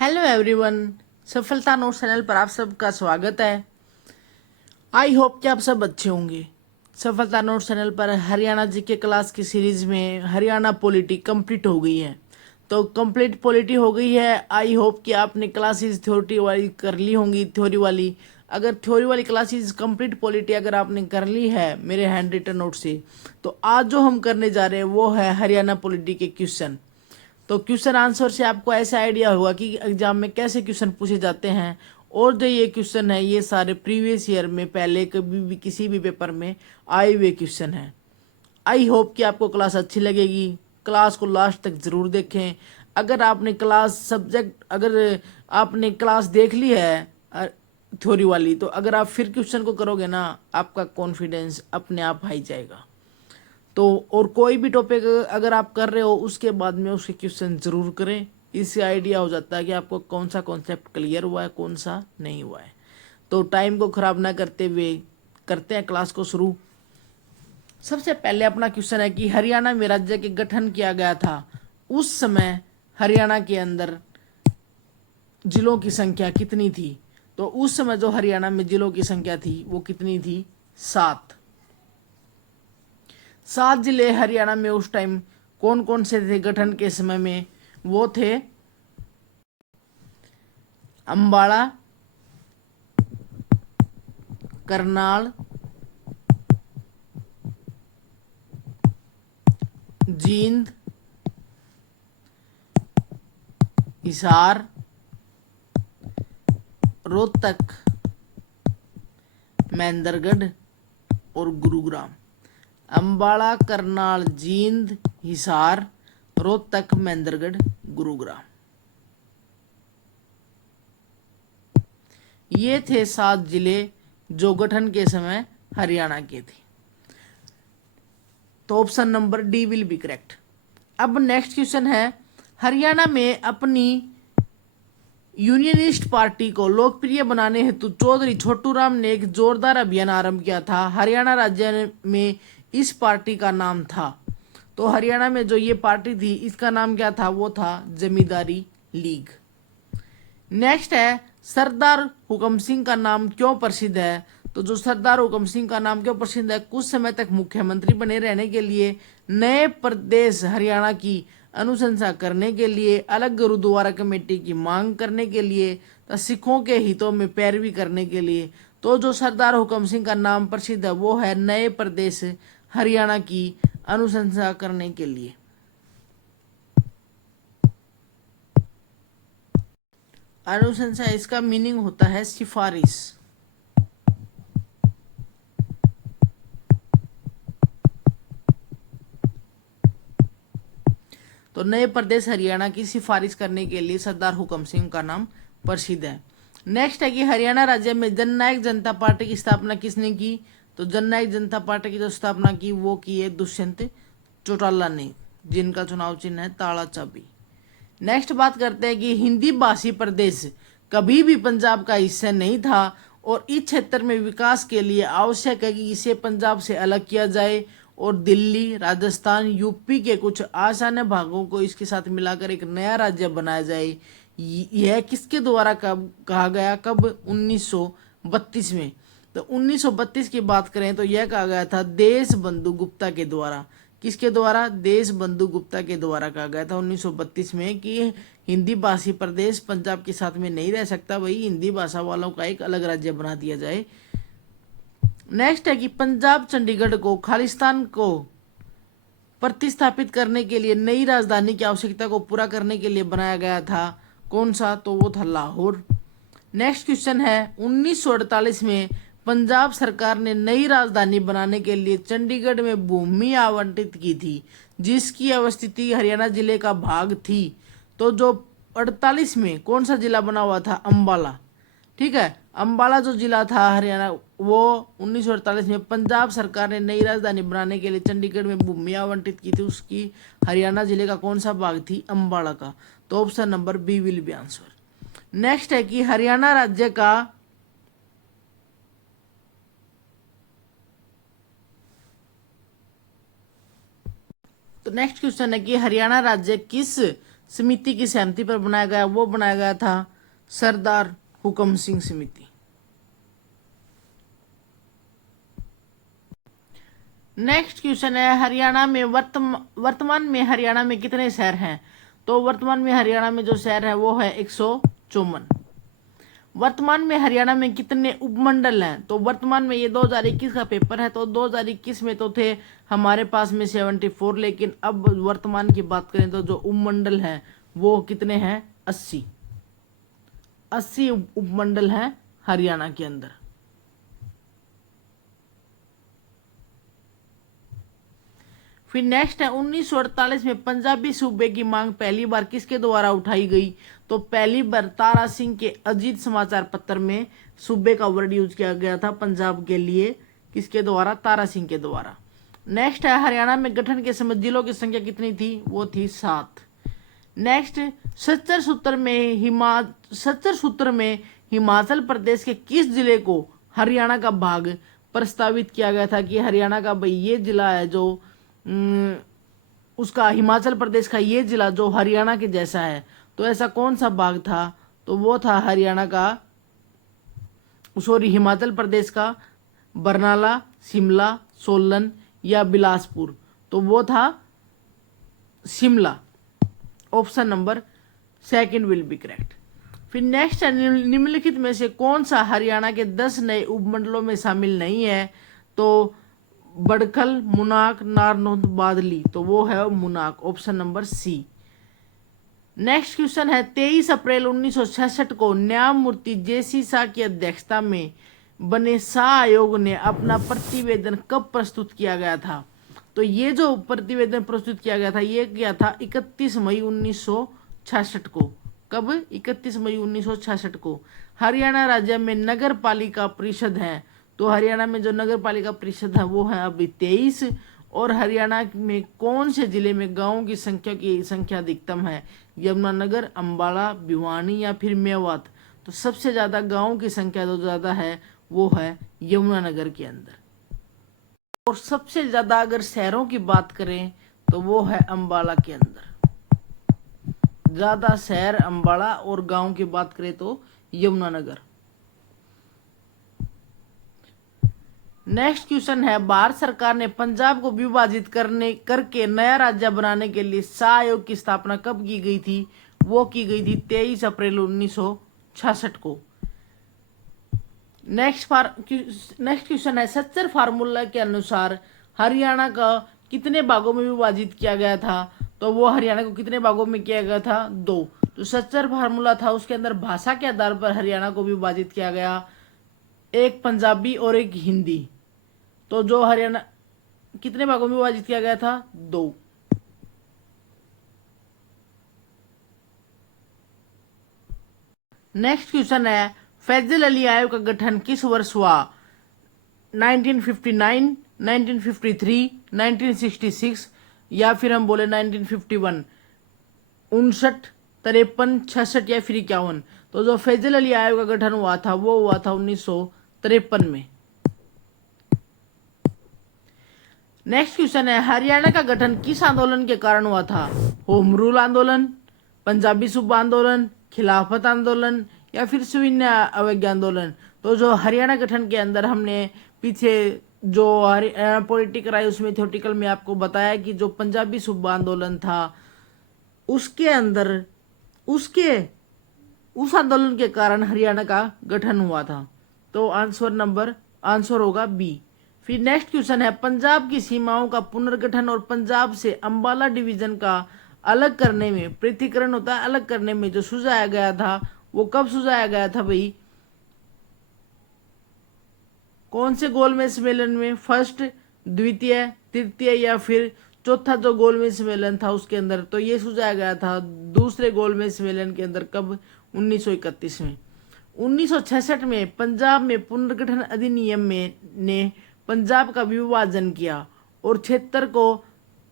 Hello everyone. सफलता note channel पर आप सबका स्वागत है। आई होप कि आप सब अच्छे होंगे। सफलता नोट चैनल पर हरियाणा जीके क्लास की सीरीज में हरियाणा पॉलिटी कंप्लीट हो गई है। तो कंप्लीट पॉलिटी हो गई है। आई होप कि आपने क्लासेस थ्योरी वाली कर ली होंगी। थ्योरी वाली अगर थ्योरी वाली क्लासेस कंप्लीट पॉलिटी अगर आपने कर ली है मेरे हैंड रिटन नोट से, तो आज जो हम करने जा रहे हैं वो है हरियाणा पॉलिटी के क्वेश्चन। तो क्वेश्चन आंसर से आपको ऐसा आइडिया होगा कि एग्जाम में कैसे क्वेश्चन पूछे जाते हैं। और जो ये क्वेश्चन है ये सारे प्रीवियस ईयर में पहले कभी भी किसी भी पेपर में आए हुए क्वेश्चन हैं। आई होप कि आपको क्लास अच्छी लगेगी। क्लास को लास्ट तक ज़रूर देखें। अगर आपने क्लास सब्जेक्ट अगर आपने क्लास देख ली है थ्योरी वाली, तो अगर आप फिर क्वेश्चन को करोगे ना, आपका कॉन्फिडेंस अपने आप हाई जाएगा। तो और कोई भी टॉपिक अगर आप कर रहे हो उसके बाद में उसके क्वेश्चन जरूर करें। इससे आइडिया हो जाता है कि आपको कौन सा कॉन्सेप्ट क्लियर हुआ है कौन सा नहीं हुआ है। तो टाइम को खराब ना करते हुए करते हैं क्लास को शुरू। सबसे पहले अपना क्वेश्चन है कि हरियाणा में राज्य के गठन किया गया था उस समय हरियाणा के अंदर जिलों की संख्या कितनी थी। तो उस समय जो हरियाणा में जिलों की संख्या थी वो कितनी थी? 7। 7 जिले हरियाणा में उस टाइम कौन कौन से थे गठन के समय में? वो थे अंबाला, करनाल, जींद, हिसार, रोहतक, महेंद्रगढ़ और गुरुग्राम। अंबाला, करनाल, जींद, हिसार, रोहतक, महेंद्रगढ़, गुरुग्राम। ये थे 7 जिले जो गठन के समय हरियाणा के थे। तो option number D will be correct. अब नेक्स्ट क्वेश्चन है, हरियाणा में अपनी यूनियनिस्ट पार्टी को लोकप्रिय बनाने हेतु चौधरी छोटू राम ने एक जोरदार अभियान आरंभ किया था। हरियाणा राज्य में इस पार्टी का नाम था। तो हरियाणा में जो ये पार्टी थी इसका नाम क्या था? वो था जमींदारी लीग। नेक्स्ट है, सरदार हुकम सिंह का नाम क्यों प्रसिद्ध है? तो जो सरदार हुकम सिंह का नाम क्यों प्रसिद्ध है? कुछ समय तक मुख्यमंत्री बने रहने के लिए, नए प्रदेश हरियाणा की अनुशंसा करने के लिए, अलग गुरुद्वारा कमेटी की मांग करने के लिए, तो सिखों के हितों में पैरवी करने के लिए। तो जो सरदार हुकम सिंह का नाम प्रसिद्ध है वो है नए प्रदेश हरियाणा की अनुशंसा करने के लिए। अनुशंसा इसका मीनिंग होता है सिफारिश। तो नए प्रदेश हरियाणा की सिफारिश करने के लिए सरदार हुकम सिंह का नाम प्रसिद्ध है। नेक्स्ट है कि हरियाणा राज्य में जननायक जनता पार्टी की स्थापना किसने की? तो जननायक जनता पार्टी की जो स्थापना की वो की है दुष्यंत चौटाला ने, जिनका चुनाव चिन्ह है ताला चाबी। नेक्स्ट बात करते हैं कि हिंदी भाषी प्रदेश कभी भी पंजाब का हिस्सा नहीं था और इस क्षेत्र में विकास के लिए आवश्यक है कि इसे पंजाब से अलग किया जाए और दिल्ली, राजस्थान, यूपी के कुछ आसान्य भागों को इसके साथ मिलाकर एक नया राज्य बनाया जाए। यह किसके द्वारा कब कहा गया? कब? 1932 में। तो 1932 की बात करें तो यह कहा गया था देश बंधु गुप्ता के द्वारा। किसके द्वारा? देश बंधु गुप्ता के द्वारा कहा गया था 1932 में कि हिंदी भाषी प्रदेश पंजाब के साथ में नहीं रह सकता, भाई हिंदी भाषा वालों का एक अलग राज्य बना दिया जाए। नेक्स्ट है कि पंजाब चंडीगढ़ को खालिस्तान को प्रतिस्थापित करने के लिए नई राजधानी की आवश्यकता को पूरा करने के लिए बनाया गया था। कौन सा? तो वो था लाहौर। नेक्स्ट क्वेश्चन है, 1948 में पंजाब सरकार ने नई राजधानी बनाने के लिए चंडीगढ़ में भूमि आवंटित की थी जिसकी अवस्थिति हरियाणा जिले का भाग थी। तो जो 48 में कौन सा जिला बना हुआ था? अंबाला। ठीक है, अंबाला जो जिला था हरियाणा, वो 1948 में पंजाब सरकार ने नई राजधानी बनाने के लिए चंडीगढ़ में भूमि आवंटित की थी। उसकी हरियाणा जिले का कौन सा भाग थी? अंबाला का। तो option number B will be answer. Next है कि हरियाणा राज्य का तो नेक्स्ट क्वेश्चन है कि हरियाणा राज्य किस समिति की सहमति पर बनाया गया, वो बनाया गया था सरदार हुकम सिंह समिति। नेक्स्ट क्वेश्चन है, हरियाणा में वर्तमान में हरियाणा में कितने शहर हैं? तो वर्तमान में हरियाणा में जो शहर है वो है 154। वर्तमान में हरियाणा में कितने उपमंडल हैं? तो वर्तमान में ये 2021 का पेपर है, तो 2021 में तो थे हमारे पास में 74, लेकिन अब वर्तमान की बात करें तो जो उपमंडल हैं वो कितने हैं? 80 उपमंडल हैं हरियाणा के अंदर। फिर नेक्स्ट है, 1948 में पंजाबी सूबे की मांग पहली बार किसके द्वारा उठाई गई? तो पहली बार तारा सिंह के अजीत समाचार पत्र में सूबे का वर्ड यूज किया गया था पंजाब के लिए, किसके द्वारा? तारा सिंह के द्वारा। नेक्स्ट है, हरियाणा में गठन के समय जिलों की संख्या कितनी थी? वो थी 7। नेक्स्ट, 70 सूत्र में हिमाचल प्रदेश के किस जिले को हरियाणा का भाग प्रस्तावित किया गया था कि हरियाणा का भाई ये जिला है जो उसका हिमाचल प्रदेश का ये जिला जो हरियाणा के जैसा है? तो ऐसा कौन सा भाग था? तो वो था हिमाचल प्रदेश का बरनाला, शिमला, सोलन या बिलासपुर। तो वो था Shimla. Option number 2 will be correct. फिर नेक्स्ट है, निम्नलिखित में से कौन सा हरियाणा के 10 नए उपमंडलों में शामिल नहीं है? तो बड़खल, मुनाक, नारनौंद, बादली। तो वो है Munak. Option number C. Next question है, 23 अप्रैल 1966 को न्यायमूर्ति जेसी शाह की अध्यक्षता में बने शाह आयोग ने अपना प्रतिवेदन कब प्रस्तुत किया गया था? तो ये जो प्रतिवेदन प्रस्तुत किया गया था ये किया था 31 मई 1966 को। कब? 31 मई 1966 को। हरियाणा राज्य में नगर पालिका परिषद है, तो हरियाणा में जो नगर पालिका परिषद है वो है अभी 23। और हरियाणा में कौन से जिले में गांवों की संख्या अधिकतम है? यमुनानगर, अंबाला, भिवानी या फिर मेवात। तो सबसे ज्यादा गांवों की संख्या जो ज्यादा है वो है यमुनानगर के अंदर। और सबसे ज्यादा अगर शहरों की बात करें तो वो है अंबाला के अंदर। ज्यादा शहर अंबाला और गांव की बात करें तो यमुनानगर। नेक्स्ट क्वेश्चन है, भारत सरकार ने पंजाब को विभाजित करके नया राज्य बनाने के लिए शाह आयोग की स्थापना कब की गई थी? वो की गई थी 23 अप्रैल 1966 को। नेक्स्ट क्वेश्चन है, सच्चर फार्मूला के अनुसार हरियाणा का कितने भागों में विभाजित किया गया था? तो वो हरियाणा को कितने भागों में किया गया था? 2। तो सच्चर फार्मूला था उसके अंदर भाषा के आधार पर हरियाणा को विभाजित किया गया, एक पंजाबी और एक हिंदी। तो जो हरियाणा कितने भागों में विभाजित किया गया था? 2। नेक्स्ट क्वेश्चन है, फैजल अली आयोग का गठन किस वर्ष हुआ? 1959, 1953, 1966 या फिर हम बोले 1951, 59, 53, 66 या फिर 51। तो जो फैजल अली आयोग का गठन हुआ था वो हुआ था 1953 में। नेक्स्ट क्वेश्चन है, हरियाणा का गठन किस आंदोलन के कारण हुआ था? होम रूल आंदोलन, पंजाबी सूबा आंदोलन, खिलाफत आंदोलन या फिर सविनय अवज्ञा आंदोलन। तो जो हरियाणा गठन के अंदर हमने पीछे जो हरियाणा पॉलिटी कराई उसमें थ्योरेटिकल में आपको बताया कि जो पंजाबी सूबा आंदोलन था उसके अंदर उस आंदोलन के कारण हरियाणा का गठन हुआ था। तो आंसर होगा बी। फिर नेक्स्ट क्वेश्चन है, पंजाब की सीमाओं का पुनर्गठन और पंजाब से अंबाला डिवीजन का अलग करने में, पृथकीकरण होता है अलग करने में, जो सुझाया गया था वो कब सुझाया गया था भाई? कौन से गोलमेज सम्मेलन में? फर्स्ट, द्वितीय, तृतीय या फिर चौथा जो गोलमेज सम्मेलन था उसके अंदर? तो ये सुझाया गया था दूसरे गोलमेज सम्मेलन के अंदर। कब? 1931 में। 1966 में पंजाब में पुनर्गठन अधिनियम में ने पंजाब का विभाजन किया और क्षेत्र को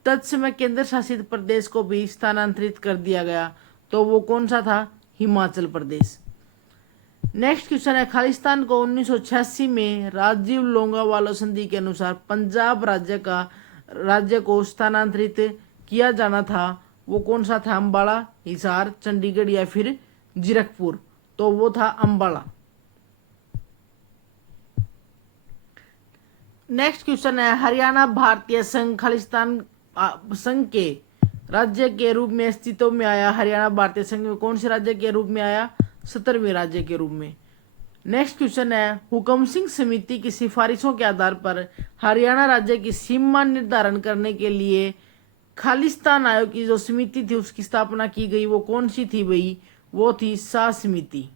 तत्समय केंद्र शासित प्रदेश को भी स्थानांतरित कर दिया गया। तो वो कौन सा था? हिमाचल प्रदेश। नेक्स्ट क्वेश्चन है, खालिस्तान को 1986 में राजीव लोंगोवाल संधि के अनुसार पंजाब राज्य को स्थानांतरित किया जाना था, वो कौन सा था? अम्बाला, हिसार, चंडीगढ़ या फिर जीरकपुर? तो वो था अम्बाला। नेक्स्ट क्वेश्चन है, हरियाणा भारतीय संघ खालिस्तान संघ के राज्य के रूप में अस्तित्व में आया। हरियाणा भारतीय संघ में कौन से राज्य के रूप में आया? 17वें राज्य के रूप में। नेक्स्ट क्वेश्चन है, हुकम सिंह समिति की सिफारिशों के आधार पर हरियाणा राज्य की सीमा निर्धारण करने के लिए खालिस्तान आयोग की जो समिति थी उसकी स्थापना की गई, वो कौन सी थी भाई? वो थी शाह समिति।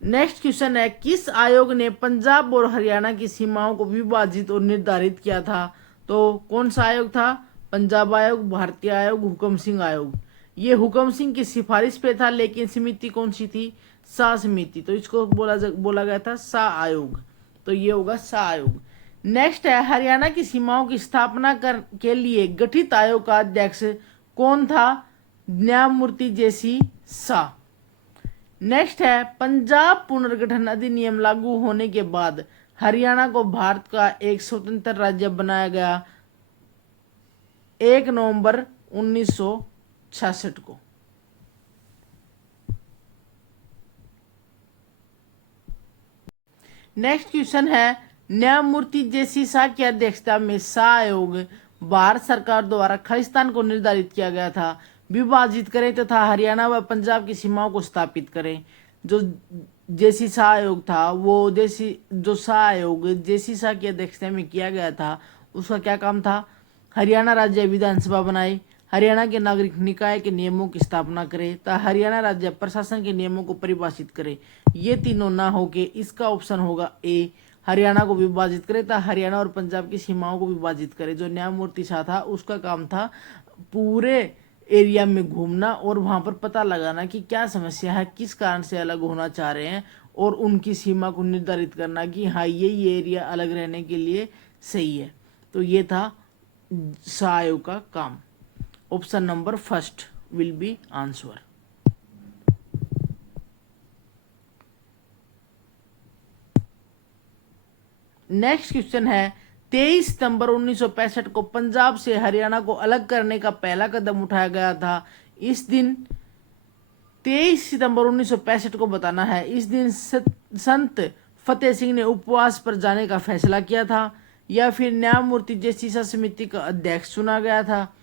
नेक्स्ट क्वेश्चन है, किस आयोग ने पंजाब और हरियाणा की सीमाओं को विभाजित और निर्धारित किया था? तो कौन सा आयोग था? पंजाब आयोग, भारतीय आयोग, हुकम सिंह आयोग। ये हुकम सिंह की सिफारिश पे था, लेकिन समिति कौन सी थी? शाह समिति। तो इसको बोला गया था शाह आयोग। तो ये होगा शाह आयोग। नेक्स्ट है, हरियाणा की सीमाओं की स्थापना के लिए गठित आयोग का अध्यक्ष कौन था? न्यायमूर्ति जेसी शाह। नेक्स्ट है, पंजाब पुनर्गठन अधिनियम लागू होने के बाद हरियाणा को भारत का एक स्वतंत्र राज्य बनाया गया 1 नवंबर 1966 को। नेक्स्ट क्वेश्चन है, न्यायमूर्ति जेसी शाह की अध्यक्षता में शाह आयोग भारत सरकार द्वारा खालिस्तान को निर्धारित किया गया था, विभाजित करें तथा हरियाणा व पंजाब की सीमाओं को स्थापित करें। जो जेसी शाह आयोग था, वो जो शाह आयोग जेसी शाह की अध्यक्षता में किया गया था, उसका क्या काम था? हरियाणा राज्य विधानसभा बनाए, हरियाणा के नागरिक निकाय के नियमों की स्थापना करे तथा हरियाणा राज्य प्रशासन के नियमों को परिभाषित करे। ये तीनों ना होके इसका ऑप्शन होगा ए, हरियाणा को विभाजित करे तथा हरियाणा और पंजाब की सीमाओं को विभाजित करे। जो न्यायमूर्ति शाह था उसका काम था पूरे एरिया में घूमना और वहां पर पता लगाना कि क्या समस्या है, किस कारण से अलग होना चाह रहे हैं, और उनकी सीमा को निर्धारित करना कि हाँ ये एरिया अलग रहने के लिए सही है। तो ये था शाह आयोग का काम। Option number first will be answer. Next question है, 23 सितंबर 1965 को पंजाब से हरियाणा को अलग करने का पहला कदम उठाया गया था। इस दिन 23 सितंबर 1965 को बताना है। इस दिन संत फतेह सिंह ने उपवास पर जाने का फैसला किया था, या फिर न्यायमूर्ति जेसी शाह समिति का अध्यक्ष चुना गया था,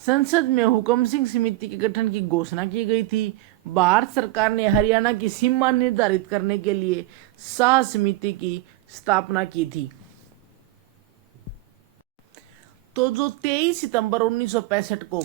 संसद में हुकम सिंह समिति के गठन की घोषणा की गई थी, भारत सरकार ने हरियाणा की सीमा निर्धारित करने के लिए शाह समिति की स्थापना की थी। तो जो 23 सितंबर 1965 को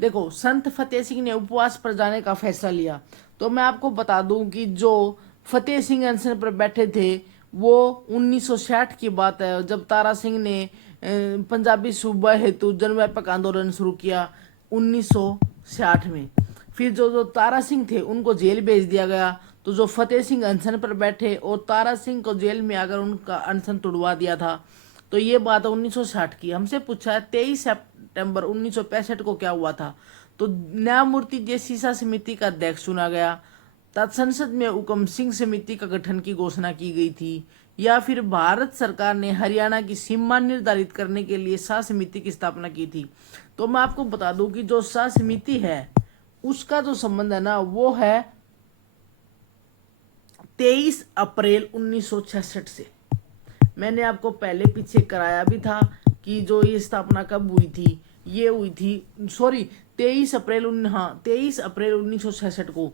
देखो संत फतेह सिंह ने उपवास पर जाने का फैसला लिया, तो मैं आपको बता दूं कि जो फतेह सिंह अनशन पर बैठे थे वो 1960 की बात है, जब तारा सिंह ने पंजाबी सूबा हेतु जनव्यापक आंदोलन शुरू किया 1960 में। फिर जो तारा सिंह थे उनको जेल भेज दिया गया, तो जो फतेह सिंह अनशन पर बैठे और तारा सिंह को जेल में आकर उनका अनशन तुड़वा दिया था। तो ये बात है 1960 की। हमसे पूछा है 23 सितंबर 1965 को क्या हुआ था, तो न्यायमूर्ति जेसी शाह समिति का अध्यक्ष चुना गया, तथा संसद में हुकम सिंह समिति का गठन की घोषणा की गई थी, या फिर भारत सरकार ने हरियाणा की सीमा निर्धारित करने के लिए शाह समिति की स्थापना की थी। तो मैं आपको बता दूं कि जो शाह समिति है उसका जो संबंध है ना वो है 23 अप्रैल 1966 से। मैंने आपको पहले पीछे कराया भी था कि जो ये स्थापना कब हुई थी, ये हुई थी 23 अप्रैल 1966 को।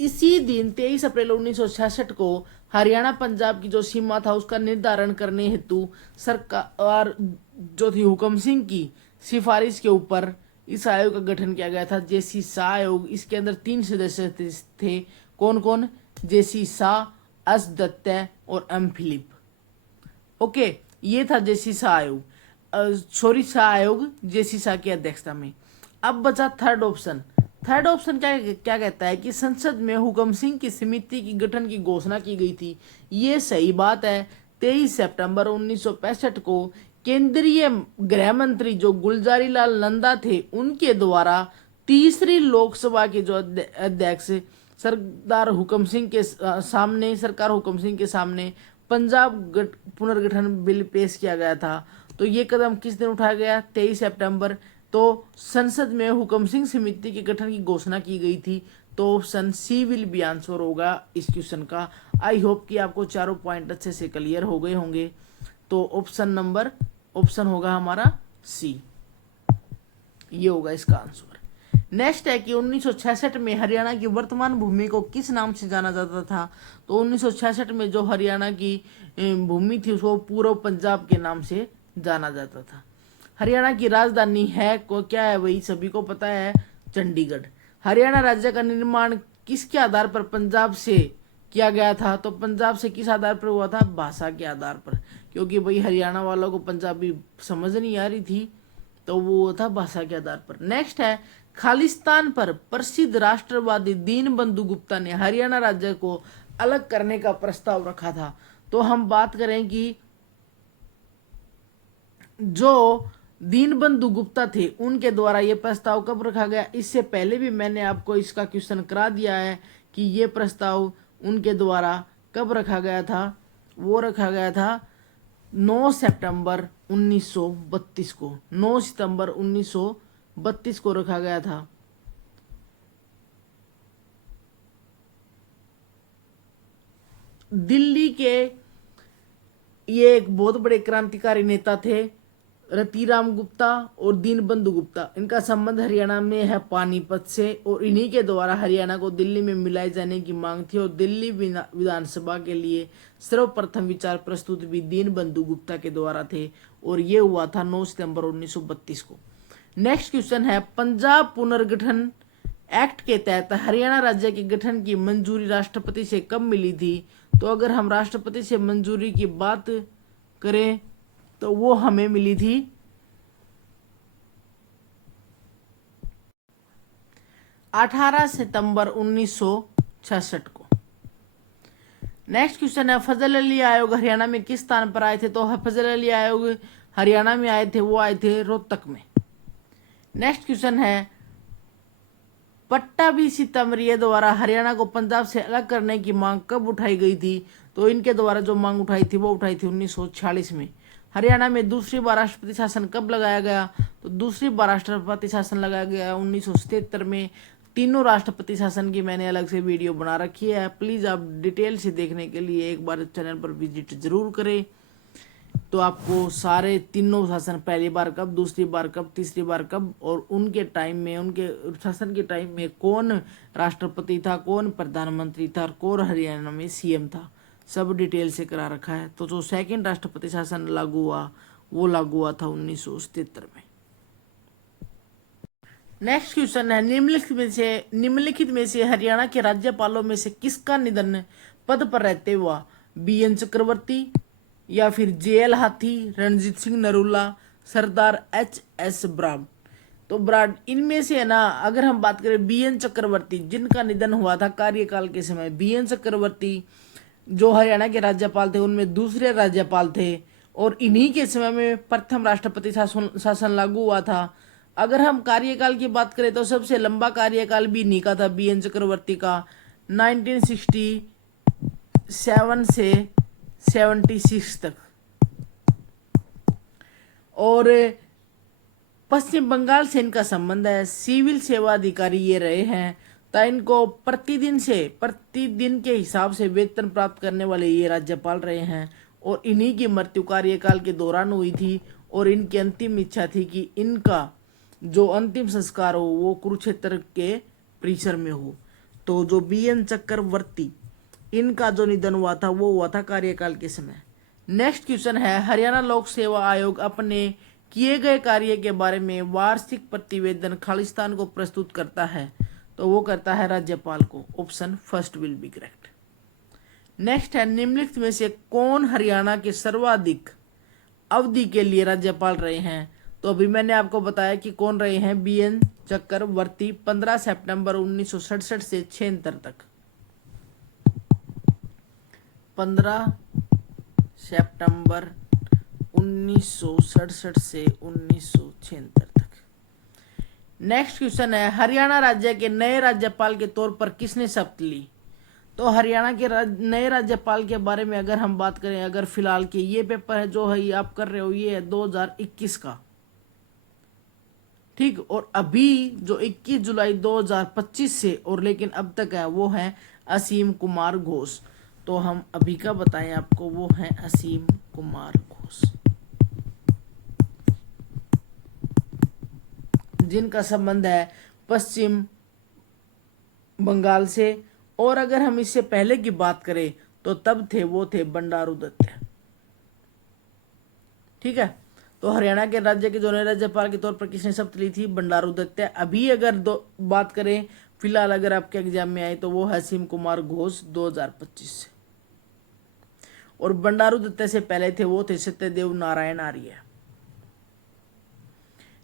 इसी दिन 23 अप्रैल 1966 को हरियाणा पंजाब की जो सीमा था उसका निर्धारण करने हेतु सरकार जो थी हुकम सिंह की सिफारिश के ऊपर इस आयोग का गठन किया गया था, जेसी शाह आयोग। इसके अंदर 3 सदस्य थे। कौन कौन? जेसी शाह, एस दत्त और एम फिलिप। ओके, ये था जेसी शाह आयोग, शाह आयोग जेसी शाह की अध्यक्षता में। अब बचा थर्ड ऑप्शन। थर्ड ऑप्शन क्या कहता है कि संसद में हुकम सिंह की समिति की गठन की घोषणा की गई थी। ये सही बात है। 23 सितंबर 1965 को केंद्रीय गृह मंत्री जो गुलजारी लाल नंदा थे उनके द्वारा तीसरी लोकसभा के जो अध्यक्ष सरकार हुकम सिंह के सामने पंजाब पुनर्गठन बिल पेश किया गया था। तो ये कदम किस दिन उठाया गया? 23 सितंबर तो संसद में हुकम सिंह समिति के गठन की घोषणा की गई थी। तो option C will be answer होगा इस क्वेश्चन का। आई होप कि आपको चारों पॉइंट अच्छे से क्लियर हो गए होंगे। तो ऑप्शन होगा हमारा सी, ये होगा इसका आंसर। नेक्स्ट है कि 1966 में हरियाणा की वर्तमान भूमि को किस नाम से जाना जाता था। तो 1966 में जो हरियाणा की भूमि थी उसको पूर्व पंजाब के नाम से जाना जाता था। हरियाणा की राजधानी है को क्या है, वही सभी को पता है, चंडीगढ़। हरियाणा राज्य का निर्माण किसके आधार पर पंजाब से किया गया था। तो पंजाब से किस आधार पर हुआ था, भाषा के आधार पर, क्योंकि भाई हरियाणा वालों को पंजाबी समझ नहीं आ रही थी, तो वो था भाषा के आधार पर। नेक्स्ट है, खालिस्तान पर प्रसिद्ध राष्ट्रवादी दीनबंधु गुप्ता ने हरियाणा राज्य को अलग करने का प्रस्ताव रखा था। तो हम बात करें कि जो दीनबंधु गुप्ता थे उनके द्वारा ये प्रस्ताव कब रखा गया। इससे पहले भी मैंने आपको इसका क्वेश्चन करा दिया है कि ये प्रस्ताव उनके द्वारा कब रखा गया था। वो रखा गया था 9 सितंबर 1932 को। 9 सितंबर 1932 को रखा गया था। दिल्ली के ये एक बहुत बड़े क्रांतिकारी नेता थे, रतिराम गुप्ता और दीनबंधु गुप्ता। इनका संबंध हरियाणा में है पानीपत से, और इन्हीं के द्वारा हरियाणा को दिल्ली में मिलाए जाने की मांग थी। और दिल्ली विधानसभा के लिए सर्वप्रथम विचार प्रस्तुत भी दीनबंधु गुप्ता के द्वारा थे, और ये हुआ था 9 सितंबर 1932 को। नेक्स्ट क्वेश्चन है, पंजाब पुनर्गठन एक्ट के तहत हरियाणा राज्य के गठन की मंजूरी राष्ट्रपति से कब मिली थी। तो अगर हम राष्ट्रपति से मंजूरी की बात करें तो वो हमें मिली थी 18 सितंबर 1966 को। नेक्स्ट क्वेश्चन है, फजल अली आयोग हरियाणा में किस स्थान पर आए थे। तो फजल अली आयोग हरियाणा में आए थे, वो आए थे रोहतक में। नेक्स्ट क्वेश्चन है, पट्टाभी सितम्बरिये द्वारा हरियाणा को पंजाब से अलग करने की मांग कब उठाई गई थी। तो इनके द्वारा जो मांग उठाई थी वो उठाई थी 1946 में। हरियाणा में दूसरी बार राष्ट्रपति शासन कब लगाया गया। तो दूसरी बार राष्ट्रपति शासन लगाया गया 1977 में। तीनों राष्ट्रपति शासन की मैंने अलग से वीडियो बना रखी है, प्लीज आप डिटेल से देखने के लिए एक बार चैनल पर विजिट जरूर करें। तो आपको सारे तीनों शासन, पहली बार कब, दूसरी बार कब, तीसरी बार कब, और उनके टाइम में, उनके शासन के टाइम में कौन राष्ट्रपति था, कौन प्रधानमंत्री था, और कौन हरियाणा में सीएम था, सब डिटेल से करा रखा है। तो जो सेकंड राष्ट्रपति शासन लागू हुआ वो लागू हुआ था 1977 में। नेक्स्ट क्वेश्चन है, निम्नलिखित में से हरियाणा के राज्यपालों में से किसका निधन पद पर रहते हुआ। BN चक्रवर्ती, या फिर JL हाथी, रणजीत सिंह नरूला, सरदार HS ब्राड। तो ब्राड, इनमें से है ना, अगर हम बात करें BN चक्रवर्ती जिनका निधन हुआ था कार्यकाल के समय। BN चक्रवर्ती जो हरियाणा के राज्यपाल थे उनमें दूसरे राज्यपाल थे, और इन्हीं के समय में प्रथम राष्ट्रपति शासन लागू हुआ था। अगर हम कार्यकाल की बात करें तो सबसे लंबा कार्यकाल भी इन्हीं का था, BN चक्रवर्ती का, 1967 से 76 तक। और पश्चिम बंगाल से इनका संबंध है, सिविल सेवा अधिकारी ये रहे हैं। तो इनको प्रतिदिन के हिसाब से वेतन प्राप्त करने वाले ये राज्यपाल रहे हैं, और इन्हीं की मृत्यु कार्यकाल के दौरान हुई थी। और इनकी अंतिम इच्छा थी कि इनका जो अंतिम संस्कार हो वो कुरुक्षेत्र के परिसर में हो। तो जो BN चक्रवर्ती, इनका जो निधन हुआ था वो हुआ था कार्यकाल के समय। नेक्स्ट क्वेश्चन है, हरियाणा लोक सेवा आयोग अपने किए गए कार्य के बारे में वार्षिक प्रतिवेदन खालिस्तान को प्रस्तुत करता है। तो वो करता है राज्यपाल को। Option first will be correct. Next है, निम्नलिखित में से कौन हरियाणा के सर्वाधिक अवधि के लिए राज्यपाल रहे हैं। तो अभी मैंने आपको बताया कि कौन रहे हैं, BN चक्रवर्ती 15 सितंबर 1967 से 76 तक। 15 सितंबर 1967 से 1976 तक। नेक्स्ट क्वेश्चन है, हरियाणा राज्य के नए राज्यपाल के तौर पर किसने शपथ ली। तो हरियाणा के नए राज्यपाल के बारे में अगर हम बात करें, अगर फिलहाल के ये पेपर है जो है ये आप कर रहे हो, ये है 2021 का। ठीक। और अभी जो 21 जुलाई 2025 से और लेकिन अब तक है वो है असीम कुमार घोष। तो हम अभी का बताएं आपको, वो है असीम कुमार घोष, जिनका संबंध है पश्चिम बंगाल से। और अगर हम इससे पहले की बात करें तो तब वो थे बंडारू दत्त। ठीक है। तो हरियाणा के राज्य के जो नए राज्यपाल के तौर पर किसने शपथ ली थी? बंडारू दत्त। अभी अगर बात करें फिलहाल अगर आपके एग्जाम में आए तो वो है असीम कुमार घोष 2025 से। और बंडारू दत्त से पहले वो थे सत्यदेव नारायण आर्य।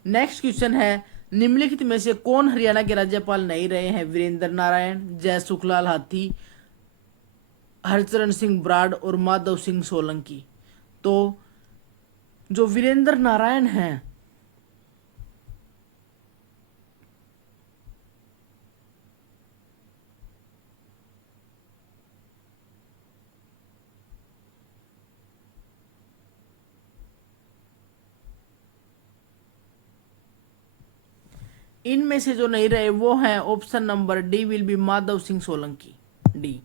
नेक्स्ट क्वेश्चन है, निम्नलिखित में से कौन हरियाणा के राज्यपाल नहीं रहे हैं? वीरेंद्र नारायण, जय सुखलाल हाथी, हरचरण सिंह ब्राड और माधव सिंह सोलंकी। तो जो वीरेंद्र नारायण हैं इनमें से जो नहीं रहे वो हैं option number D will be Madhav Singh Solanki, D.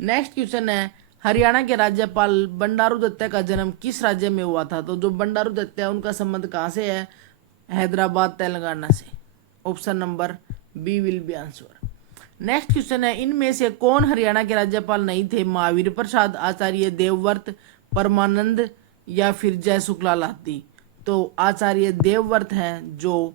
Next question है, हरियाणा के राज्यपाल बंडारू दत्ता का जन्म किस राज्य में हुआ था? तो जो बंडारू दत्ता है उनका संबंध कहाँ से है? हैदराबाद तेलंगाना से। Option number B will be answer. Next question है, इनमें से कौन हरियाणा के राज्यपाल नहीं थे? महावीर प्रसाद, आचार्य देवव्रत, परमानंद या फिर जय शुक्लाल हाथी। तो आचार्य देवव्रत हैं जो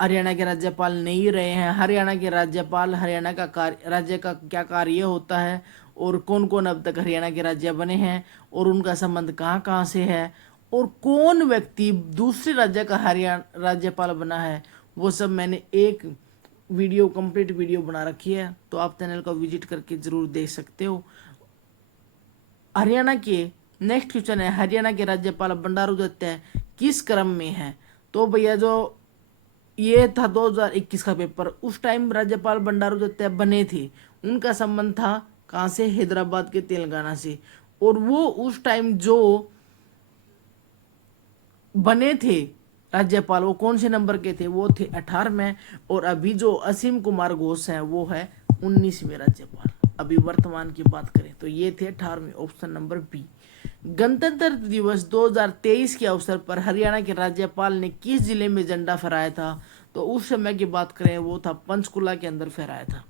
हरियाणा के राज्यपाल नहीं रहे हैं। हरियाणा के राज्यपाल, हरियाणा का राज्य का क्या कार्य होता है और कौन कौन अब तक हरियाणा के राज्य बने हैं और उनका संबंध कहाँ कहाँ से है और कौन व्यक्ति दूसरे राज्य का हरियाणा राज्यपाल बना है, वो सब मैंने एक वीडियो, कंप्लीट वीडियो बना रखी है, तो आप चैनल को विजिट करके जरूर देख सकते हो। हरियाणा के नेक्स्ट क्वेश्चन है, हरियाणा के राज्यपाल बंडारू दत्ता किस क्रम में है? तो भैया जो ये था 2021 का पेपर, उस टाइम राज्यपाल बंडारू दत्ता बने थे, उनका संबंध था कहाँ से? हैदराबाद के तेलंगाना से। और वो उस टाइम जो बने थे राज्यपाल वो कौन से नंबर के थे? वो थे 18वें। और अभी जो असीम कुमार घोष हैं वो है 19वें राज्यपाल। अभी वर्तमान की बात करें तो ये थे 18वें, ऑप्शन नंबर बी। गणतंत्र दिवस 2023 के अवसर पर हरियाणा के राज्यपाल ने किस जिले में झंडा फहराया था? तो उस समय की बात करें वो था पंचकुला के अंदर फहराया था।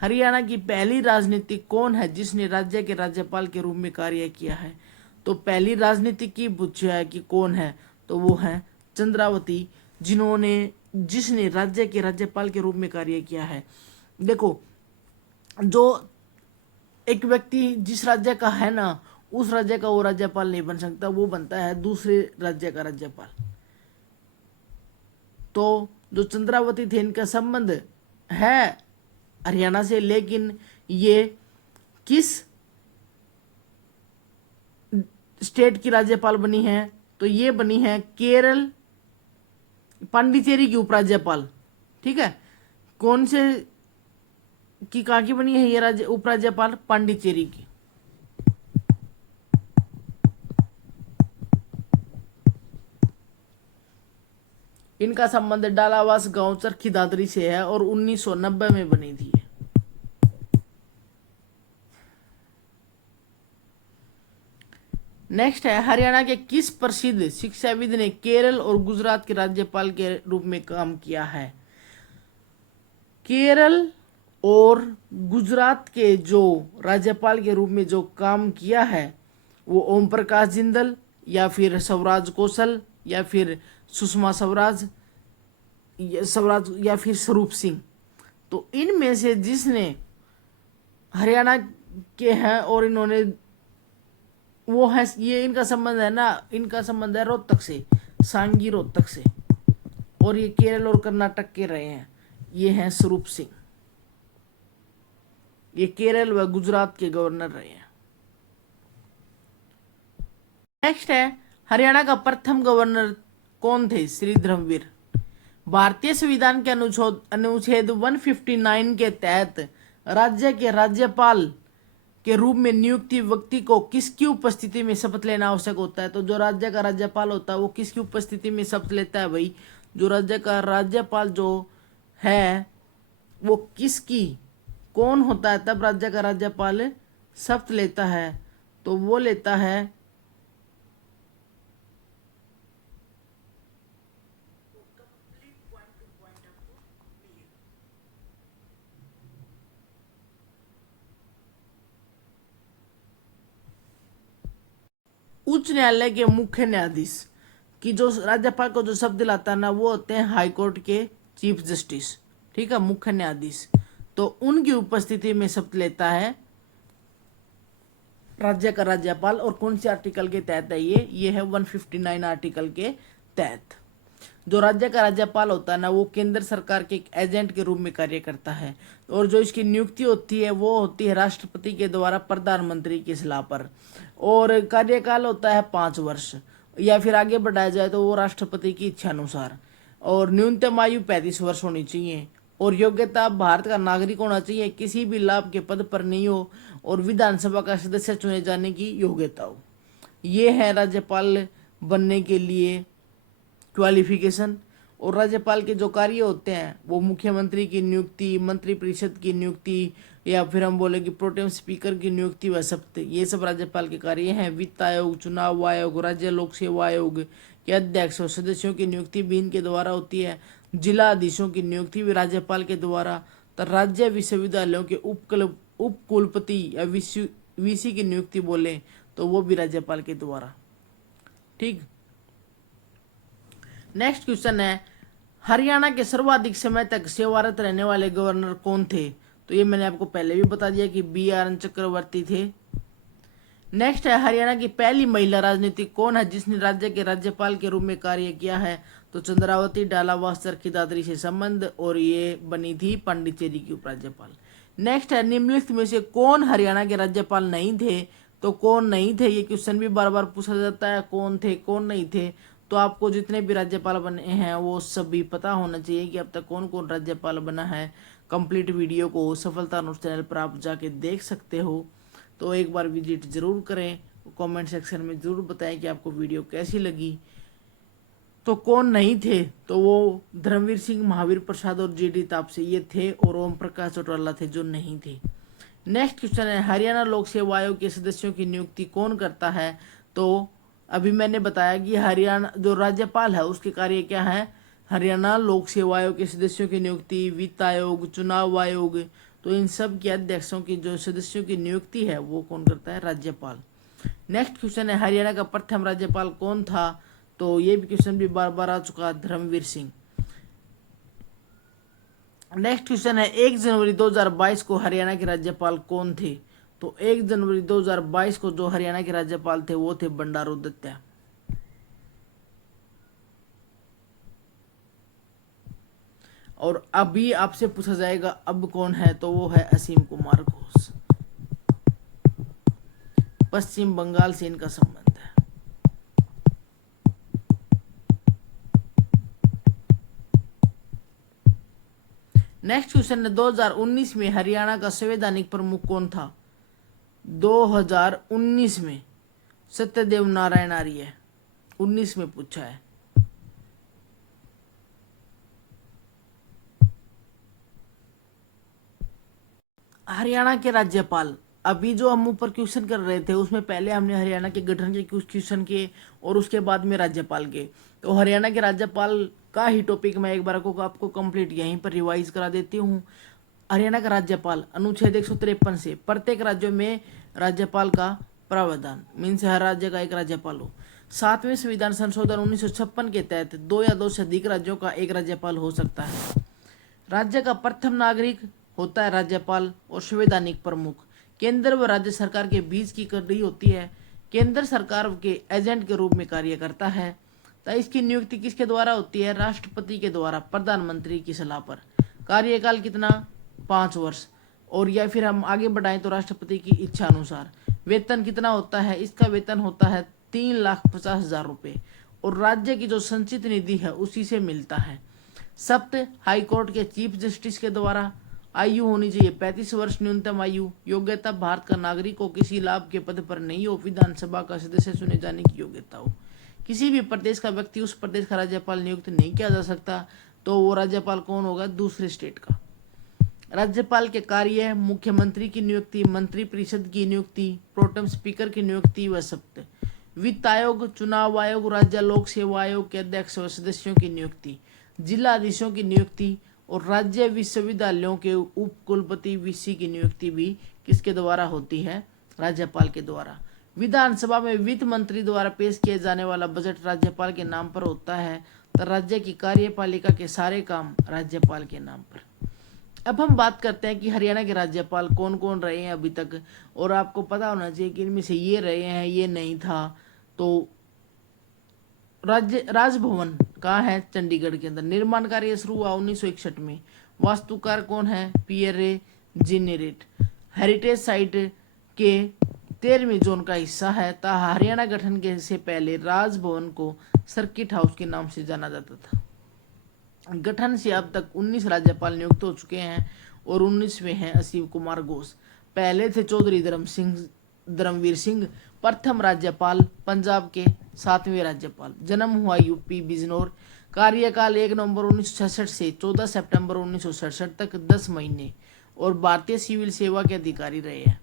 हरियाणा की पहली राजनीतिक कौन है जिसने राज्य के राज्यपाल के रूप में कार्य किया है? तो पहली राजनीतिक की पूछा है कि कौन है, तो वो है चंद्रावती, जिसने राज्य के राज्यपाल के रूप में कार्य किया है। देखो, जो एक व्यक्ति जिस राज्य का है ना, उस राज्य का वो राज्यपाल नहीं बन सकता, वो बनता है दूसरे राज्य का राज्यपाल। तो जो चंद्रावती थे इनका संबंध है हरियाणा से, लेकिन ये किस स्टेट की राज्यपाल बनी है? तो ये बनी है केरल, पांडिचेरी की उपराज्यपाल। ठीक है, कौन से की कहाँ की बनी है ये राज्य उपराज्यपाल? पांडिचेरी की। इनका संबंध डालावास गांव चरखी दादरी से है और 1990 में बनी थी। नेक्स्ट है, हरियाणा के किस प्रसिद्ध शिक्षाविद ने केरल और गुजरात के राज्यपाल के रूप में काम किया है? केरल और गुजरात के जो राज्यपाल के रूप में जो काम किया है वो ओम प्रकाश जिंदल या फिर स्वराज कौशल या फिर सुषमा स्वराज या फिर स्वरूप सिंह। तो इनमें से जिसने हरियाणा के हैं और इन्होंने वो है, ये इनका संबंध है ना, इनका संबंध है रोहतक से, सांगी रोहतक से। और ये केरल और कर्नाटक के रहे हैं, ये हैं स्वरूप सिंह। ये केरल व गुजरात के गवर्नर रहे हैं। नेक्स्ट है, हरियाणा का प्रथम गवर्नर कौन थे? श्री धर्मवीर। भारतीय संविधान के अनुच्छेद 159 के तहत राज्य के राज्यपाल के रूप में नियुक्ति व्यक्ति को किसकी उपस्थिति में शपथ लेना आवश्यक होता है? तो जो राज्य का राज्यपाल होता है वो किसकी उपस्थिति में शपथ लेता है भाई? जो राज्य का राज्यपाल जो है वो किसकी, कौन होता है तब राज्य का राज्यपाल शपथ लेता है, तो वो लेता है उच्च न्यायालय के मुख्य न्यायाधीश। कि जो राज्यपाल को जो शब्द दिलाता है ना वो होते हैं हाई कोर्ट के चीफ जस्टिस, ठीक है, मुख्य न्यायाधीश। तो उनकी उपस्थिति में शपथ लेता है राज्य का राज्यपाल। और कौन से आर्टिकल के तहत है ये है 159 आर्टिकल के तहत। जो राज्य का राज्यपाल होता है ना वो केंद्र सरकार के एक एजेंट के रूप में कार्य करता है। और जो इसकी नियुक्ति होती है वो होती है राष्ट्रपति के द्वारा प्रधानमंत्री की सलाह पर। और कार्यकाल होता है 5 वर्ष, या फिर आगे बढ़ाया जाए तो वो राष्ट्रपति की इच्छा अनुसार। और न्यूनतम आयु 35 वर्ष होनी चाहिए। और योग्यता भारत का नागरिक होना चाहिए, किसी भी लाभ के पद पर नहीं हो, और विधानसभा का सदस्य चुने जाने की योग्यता हो। ये है राज्यपाल बनने के लिए क्वालिफिकेशन। और राज्यपाल के जो कार्य होते हैं वो मुख्यमंत्री की नियुक्ति, मंत्रिपरिषद की नियुक्ति, या फिर हम बोले कि प्रोटेम स्पीकर की नियुक्ति व शपथ, ये सब राज्यपाल के कार्य हैं। वित्त आयोग, चुनाव आयोग, राज्य लोक सेवा आयोग के अध्यक्ष और सदस्यों की नियुक्ति भी इनके द्वारा होती है। जिलाधीशों की नियुक्ति भी राज्यपाल के द्वारा। तो राज्य विश्वविद्यालयों के उप कुलपति या वीसी की नियुक्ति बोले तो वो भी राज्यपाल के द्वारा। ठीक। नेक्स्ट क्वेश्चन है हरियाणा के सर्वाधिक समय तक सेवारत रहने वाले गवर्नर कौन थे। तो ये मैंने आपको पहले भी बता दिया कि BR चक्रवर्ती थे। नेक्स्ट है हरियाणा की पहली महिला राजनीतिक कौन है जिसने राज्य के राज्यपाल के रूप में कार्य किया है। तो चंद्रावती डालावास चरखी दादरी से संबंध, और ये बनी थी पांडिचेरी की उपराज्यपाल। नेक्स्ट है निम्नलिखित में से कौन हरियाणा के राज्यपाल नहीं थे। तो कौन नहीं थे ये क्वेश्चन भी बार बार पूछा जाता है, कौन थे कौन नहीं थे। तो आपको जितने भी राज्यपाल बने हैं वो सभी पता होना चाहिए कि अब तक कौन कौन राज्यपाल बना है। कंप्लीट वीडियो को सफलता नोट्स चैनल पर आप जाके देख सकते हो। तो एक बार विजिट जरूर करें, कमेंट सेक्शन में जरूर बताएं कि आपको वीडियो कैसी लगी। तो कौन नहीं थे, तो वो धर्मवीर सिंह, महावीर प्रसाद और GD तापसे ये थे, और ओम प्रकाश चौटाला थे जो नहीं थे। नेक्स्ट क्वेश्चन है हरियाणा लोक सेवा आयोग के सदस्यों की नियुक्ति कौन करता है। तो अभी मैंने बताया कि हरियाणा जो राज्यपाल है उसके कार्य क्या है। हरियाणा लोक सेवा आयोग के सदस्यों की नियुक्ति, वित्त आयोग, चुनाव आयोग, तो इन सब के अध्यक्षों की जो सदस्यों की नियुक्ति है वो कौन करता है, राज्यपाल। नेक्स्ट क्वेश्चन है हरियाणा का प्रथम राज्यपाल कौन था। तो ये भी क्वेश्चन भी बार बार आ चुका, धर्मवीर सिंह। नेक्स्ट क्वेश्चन है 1 जनवरी 2022 को हरियाणा के राज्यपाल कौन थे। तो 1 जनवरी 2022 को जो हरियाणा के राज्यपाल थे वो थे बंडारू दत्ता। और अभी आपसे पूछा जाएगा अब कौन है, तो वो है असीम कुमार घोष। पश्चिम बंगाल से इनका संबंध है। नेक्स्ट क्वेश्चन है 2019 में हरियाणा का संवैधानिक प्रमुख कौन था। 2019 में सत्यदेव नारायण आर्य, 19 में पूछा है। हरियाणा के राज्यपाल, अभी जो हम ऊपर क्वेश्चन कर रहे थे उसमें पहले हमने हरियाणा के गठन के कुछ क्वेश्चन किए और उसके बाद में राज्यपाल के। तो हरियाणा के राज्यपाल का ही टॉपिक मैं एक बार को आपको कंप्लीट यहीं पर रिवाइज करा देती हूँ। हरियाणा का राज्यपाल अनुच्छेद 153 से प्रत्येक राज्यों में राज्यपाल का प्रावधान, मीन्स हर राज्य का एक राज्यपाल हो। 7वें संविधान संशोधन 1956 के तहत 2 या 2 से अधिक राज्यों का एक राज्यपाल हो सकता है। राज्य का प्रथम नागरिक होता है राज्यपाल और संवैधानिक प्रमुख। केंद्र व राज्य सरकार के बीच की कड़ी होती है। केंद्र सरकार के एजेंट के रूप में कार्य करता है। तो इसकी नियुक्ति किसके द्वारा होती है, राष्ट्रपति के द्वारा प्रधानमंत्री की सलाह पर। कार्यकाल कितना, 5 वर्ष। और या फिर हम आगे बढ़ाएं तो राष्ट्रपति की इच्छा अनुसार। वेतन कितना होता है, इसका वेतन होता है 3,50,000 रुपये, और राज्य की जो संचित निधि है उसी से मिलता है। शपथ हाई कोर्ट के चीफ जस्टिस के द्वारा। आयु होनी चाहिए 35 वर्ष न्यूनतम आयु। योग्यता भारत का नागरिक हो, किसी लाभ के पद पर नहीं हो, विधानसभा का सदस्य चुने जाने की योग्यता हो। किसी भी प्रदेश का व्यक्ति उस प्रदेश का राज्यपाल नियुक्त नहीं किया जा सकता, तो वो राज्यपाल कौन होगा? दूसरे स्टेट का। राज्यपाल के कार्य: मुख्यमंत्री की नियुक्ति, मंत्रिपरिषद की नियुक्ति, प्रोटेम स्पीकर की नियुक्ति व शपथ, वित्त आयोग, चुनाव आयोग, राज्य लोक सेवा आयोग के अध्यक्ष व सदस्यों की नियुक्ति, जिलाधीशों की नियुक्ति और राज्य विश्वविद्यालयों के उप कुलपति वीसी की नियुक्ति भी किसके द्वारा होती है? राज्यपाल के द्वारा। विधानसभा में वित्त मंत्री द्वारा पेश किया जाने वाला बजट राज्यपाल के नाम पर होता है, तो राज्य की कार्यपालिका के सारे काम राज्यपाल के नाम पर। अब हम बात करते हैं कि हरियाणा के राज्यपाल कौन कौन रहे हैं अभी तक, और आपको पता होना चाहिए कि इनमें से ये रहे हैं, ये नहीं था। तो राजभवन कहाँ है? चंडीगढ़ के अंदर। निर्माण कार्य शुरू हुआ 1961 में। वास्तुकार कौन है? Pierre generate. हेरिटेज साइट के 13वें जोन का हिस्सा है। ता हरियाणा गठन के से पहले राजभवन को सर्किट हाउस के नाम से जाना जाता था। गठन से अब तक 19 राज्यपाल नियुक्त हो चुके हैं और 19वें हैं असीम कुमार घोष। पहले थे चौधरी धर्मवीर सिंह, प्रथम राज्यपाल, पंजाब के 7वें राज्यपाल। जन्म हुआ यूपी बिजनौर। कार्यकाल 1 नवंबर 1966 से 14 सितंबर 1967 तक 10 महीने और भारतीय सिविल सेवा के अधिकारी रहे हैं।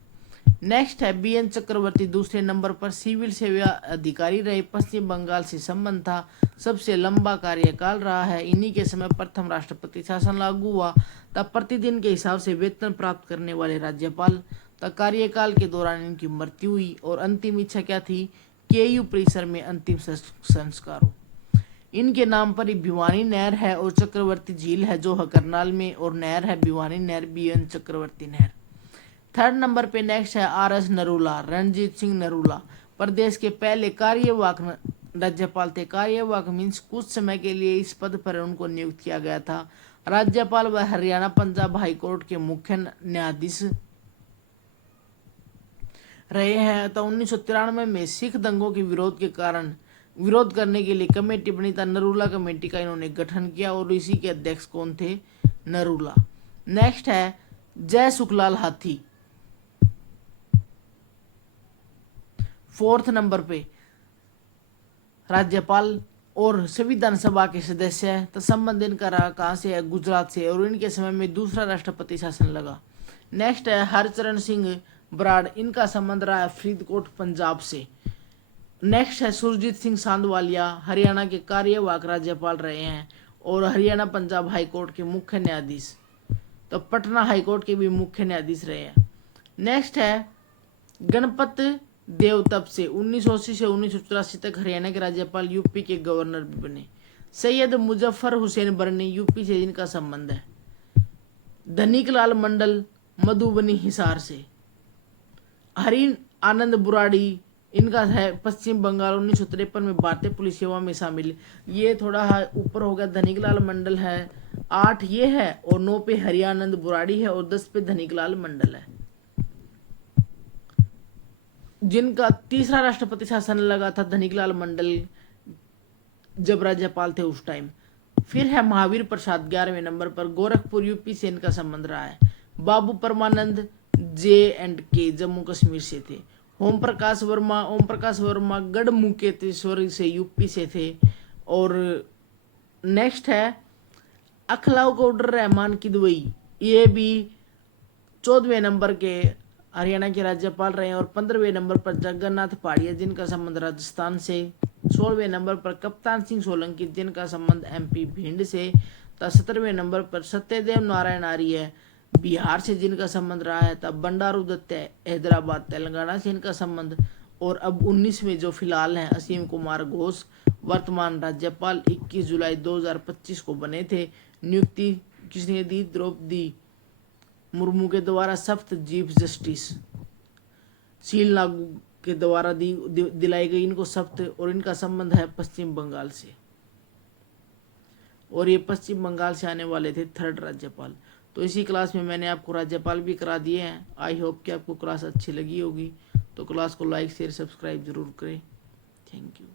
नेक्स्ट है बीएन चक्रवर्ती, दूसरे नंबर पर सिविल सेवा अधिकारी रहे। पश्चिम बंगाल से संबंध था, सबसे लंबा कार्यकाल रहा है। इन्हीं के समय प्रथम राष्ट्रपति शासन लागू हुआ। तब प्रतिदिन के हिसाब से वेतन प्राप्त करने वाले राज्यपाल। तब कार्यकाल के दौरान इनकी मृत्यु हुई और अंतिम इच्छा क्या थी? केयू परिसर में अंतिम संस्कार हो। इनके नाम पर ही भिवानी नहर है और चक्रवर्ती झील है जो है करनाल में, और नहर है भिवानी नहर, बीएन चक्रवर्ती नहर। थर्ड नंबर पे नेक्स्ट है आर.एस. नरूला, रणजीत सिंह नरूला। प्रदेश के पहले कार्यवाहक राज्यपाल थे। कार्यवाहक मीन्स कुछ समय के लिए इस पद पर उनको नियुक्त किया गया था। राज्यपाल व हरियाणा पंजाब हाईकोर्ट के मुख्य न्यायाधीश रहे हैं। तो 1993 में सिख दंगों के विरोध करने के लिए कमेटी बनी था। नरूला कमेटी का इन्होंने गठन किया और इसी के अध्यक्ष कौन थे? नरूला। नेक्स्ट है जय सुखलाल हाथी, फोर्थ नंबर पे राज्यपाल और संविधान सभा के सदस्य है। तो संबंध इनका रहा कहाँ से है? गुजरात से, और इनके समय में दूसरा राष्ट्रपति शासन लगा। नेक्स्ट है हरचरण सिंह बराड़, इनका संबंध रहा है फरीदकोट पंजाब से। नेक्स्ट है सुरजीत सिंह सांधवालिया, हरियाणा के कार्यवाहक राज्यपाल रहे हैं और हरियाणा पंजाब हाईकोर्ट के मुख्य न्यायाधीश। तो पटना हाईकोर्ट के भी मुख्य न्यायाधीश रहे हैं। नेक्स्ट है गणपत देव, तब से 1980 से 1984 तक हरियाणा के राज्यपाल, यूपी के गवर्नर भी बने। सैयद मुजफ्फर हुसैन बरनी, यूपी से इनका संबंध है। धनिक लाल मंडल, मधुबनी हिसार से। हरि आनंद बुराड़ी, इनका है पश्चिम बंगाल, 1953 में भारतीय पुलिस सेवा में शामिल। ये थोड़ा ऊपर हो गया। धनिक लाल मंडल है, 8 ये है और 9 पे हरियानंद बुराड़ी है और 10 पे धनिक लाल मंडल है, जिनका तीसरा राष्ट्रपति शासन लगा था धनिक लाल मंडल जब राज्यपाल थे उस टाइम। फिर है महावीर प्रसाद 11वें नंबर पर, गोरखपुर यूपी से इनका संबंध रहा है। बाबू परमानंद J&K जम्मू कश्मीर से थे। ओम प्रकाश वर्मा गढ़मुक्तेश्वर से यूपी से थे। और नेक्स्ट है अखलाउद्दीन रहमान किदवई, ये भी 14वें नंबर के हरियाणा के राज्यपाल रहे हैं। और 15वें नंबर पर जगन्नाथ पहाड़िया, जिनका संबंध राजस्थान से। 16वें नंबर पर कप्तान सिंह सोलंकी, जिनका संबंध MP भिंड से। 17वें नंबर पर सत्यदेव नारायण आर्य, बिहार से, जिनका संबंध रहा है। तब बंडारू दत्त हैदराबाद तेलंगाना से इनका संबंध। और अब 19वें जो फिलहाल हैं असीम कुमार घोष, वर्तमान राज्यपाल, 21 जुलाई 2025 को बने थे। नियुक्ति किसने दी? द्रौपदी मुर्मू के द्वारा, सख्त चीफ जस्टिस शील लागू के द्वारा दिलाई गई इनको सख्त। और इनका संबंध है पश्चिम बंगाल से, और ये पश्चिम बंगाल से आने वाले थे 3rd राज्यपाल। तो इसी क्लास में मैंने आपको राज्यपाल भी करा दिए हैं। आई होप कि आपको क्लास अच्छी लगी होगी। तो क्लास को लाइक शेयर सब्सक्राइब जरूर करें। Thank you.